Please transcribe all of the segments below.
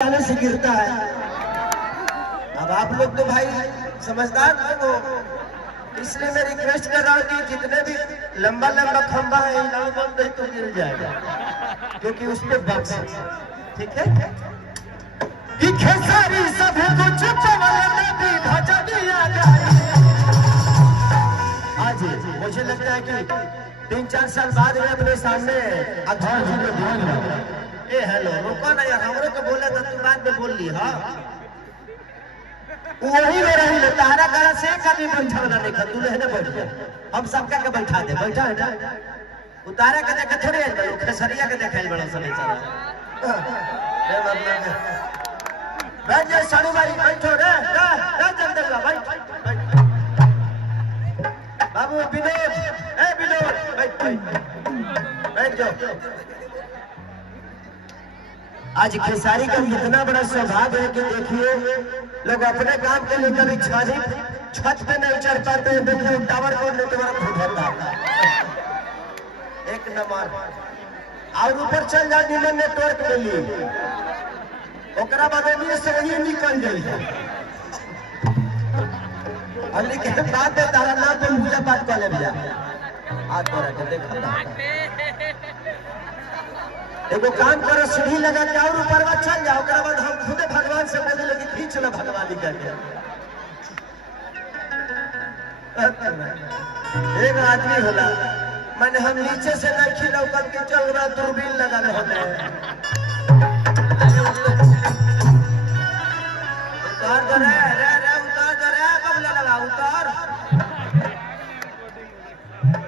जाने से गिरता है। अब आप लोग तो भाई समझदार लोग हो, इसलिए मैं रिक्वेस्ट कर रहा हूँ कि जितने भी लंबा लंबा खंबा है हिलाओ बंद नहीं तो गिर जाएगा, क्योंकि उसमें बक्स है। ठीक है कि खेसारी सब कुछ आज मुझे लगता है कि 3-4 साल बाद में अपने सामने ए हेलो रुको ना यार, हमरो तो बोला था, तू बाद में बोल ली। हाँ वही में रही ले तारा गला से कभी बैठा वाला नहीं, तू लेने बैठ गया, हम सबका के बैठा दे, बैठा है ना, उतारे के देखे थोड़े है लोग, खेसरिया के देखे बड़ा समय चला ए मतलब बैठ जा साड़ू भाई, बैठो रे जगदगा भाई बाबू विनोद, ए विनोद बैठ जाओ। आज खेसारी का इतना बड़ा सौभाग्य है कि देखिए लोग अपने काम के लेकर छत पे नहीं चढ़ पाते, देखिए टावर को नेटवर्क होता एक नंबर, और ऊपर चल जा निमन नेटवर्क मिली, ओकरा बाद में से वही निकल जाए। लेकिन बात है तारा ना तो पूजा पाठ कर ले भैया, आ तोरा के देखा एगो काम करो, सीढ़ी लगा के और ऊपर चल जाओ, ओकरा बाद हम खुद भगवान से बोले लगे खींच लो भगवान करके। एक आदमी होला मैंने हम नीचे से नहीं खिलाऊ करके चल रहा, दूरबीन लगा रहे होते उतार दो रे उतार दो रे, कबले लगा उतार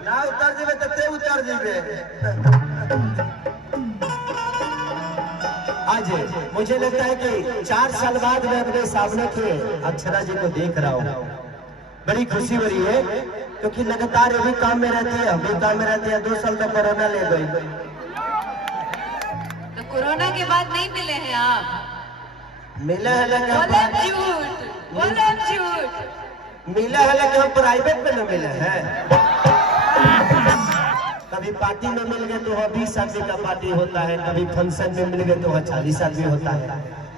ना, उतार देवे तो ते उतार देवे। आज मुझे लगता है कि 4 साल बाद मैं अपने सामने के अक्षरा जी को देख रहा हूँ, बड़ी खुशी हो रही है, क्योंकि लगातार ये भी काम में रहती है, हम भी काम में रहते हैं। 2 साल तक कोरोना ले गई, तो कोरोना के बाद नहीं मिले हैं आप? मिला है लेकिन मिला है लेकिन हम प्राइवेट में न मिले हैं। कभी पार्टी में मिल गए तो वहाँ 20 आदमी का पार्टी होता है, कभी फंक्शन में मिल गए तो वहाँ 40 आदमी होता है।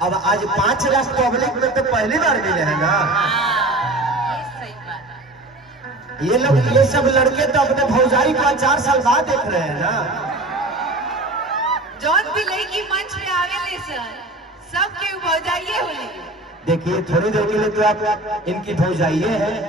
अब आज 5 लाख पब्लिक में तो पहली बार मिले हैं ना। ये लोग ये सब लड़के तो अपने भौजाई को 4 साल बाद देख रहे हैं ना। जौन भी लड़की मंच पे आवे सर सबके भौजाइये होली। देखिए थोड़ी देर के लिए तो आप इनकी भौजाइये है।